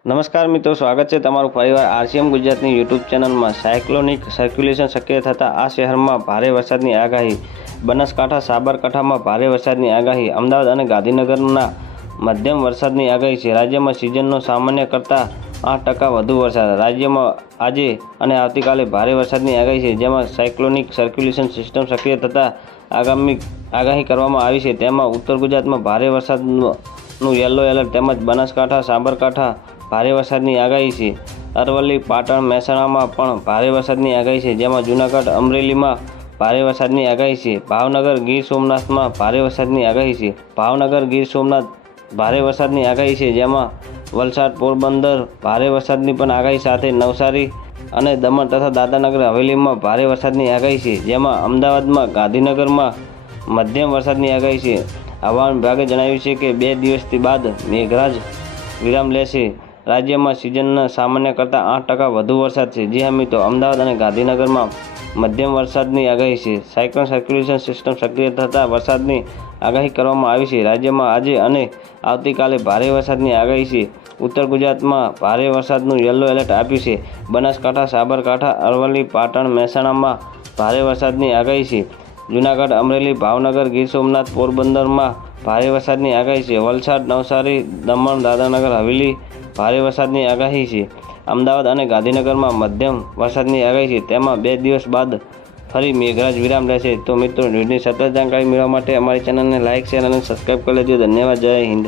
નમસ્કાર મિત્રો, સ્વાગત છે તમારું પરિવાર આરસીએમ ગુજરાતની યુટ્યુબ ચેનલમાં. સાયક્લોનિક સર્ક્યુલેશન શક્ય થતાં આ શહેરમાં ભારે વરસાદની આગાહી. બનાસકાંઠા, સાબરકાંઠામાં ભારે વરસાદની આગાહી. અમદાવાદ અને ગાંધીનગરના મધ્યમ વરસાદની આગાહી છે. રાજ્યમાં સિઝનનો સામાન્ય કરતાં આઠ ટકા વધુ વરસાદ. રાજ્યમાં આજે અને આવતીકાલે ભારે વરસાદની આગાહી છે. જેમાં સાયક્લોનિક સર્ક્યુલેશન સિસ્ટમ સક્રિય થતાં આગામી આગાહી કરવામાં આવી છે. તેમાં ઉત્તર ગુજરાતમાં ભારે વરસાદનું યલો એલર્ટ તેમજ બનાસકાંઠા, સાબરકાંઠા ભારે વરસાદની આગાહી છે. અરવલ્લી, પાટણ, મહેસાણામાં પણ ભારે વરસાદની આગાહી છે, જેમાં જૂનાગઢ, અમરેલીમાં ભારે વરસાદની આગાહી છે. ભાવનગર, ગીર સોમનાથમાં ભારે વરસાદની આગાહી છે. ભાવનગર, ગીર સોમનાથ ભારે વરસાદની આગાહી છે, જેમાં વલસાડ પોરબંદર ભારે વરસાદની પણ આગાહી સાથે નવસારી અને દમણ તથા દાદાનગર હવેલીમાં ભારે વરસાદની આગાહી છે, જેમાં અમદાવાદમાં ગાંધીનગરમાં મધ્યમ વરસાદની આગાહી છે. હવામાન વિભાગે જણાવ્યું છે કે બે દિવસથી બાદ મેઘરાજ વિરામ લેશે. રાજ્યમાં સિઝનના સામાન્ય કરતાં આઠ ટકા વધુ વરસાદ છે. જી હા, મિત્રો, અમદાવાદ અને ગાંધીનગરમાં મધ્યમ વરસાદની આગાહી છે. સાયક્લોન સર્ક્યુલેશન સિસ્ટમ સક્રિય થતાં વરસાદની આગાહી કરવામાં આવી છે. રાજ્યમાં આજે અને આવતીકાલે ભારે વરસાદની આગાહી છે. ઉત્તર ગુજરાતમાં ભારે વરસાદનું યલો એલર્ટ આપ્યું છે. બનાસકાંઠા, સાબરકાંઠા, અરવલ્લી, પાટણ, મહેસાણામાં ભારે વરસાદની આગાહી છે. જૂનાગઢ, અમરેલી, ભાવનગર, ગીર સોમનાથ, પોરબંદરમાં ભારે વરસાદની આગાહી છે. વલસાડ, નવસારી, દમણ, દાદરાનગર, હવેલી ભારે વરસાદની આગાહી છે. અમદાવાદ અને ગાંધીનગરમાં મધ્યમ વરસાદની આગાહી છે. તેમાં બે દિવસ બાદ ફરી મેઘરાજ વિરામ રહેશે. તો મિત્રો, ન્યૂઝની સતત જાણકારી મેળવવા માટે અમારી ચેનલને લાઇક, શેર અને સબસ્ક્રાઈબ કરી લેજો. ધન્યવાદ. જય હિન્દ.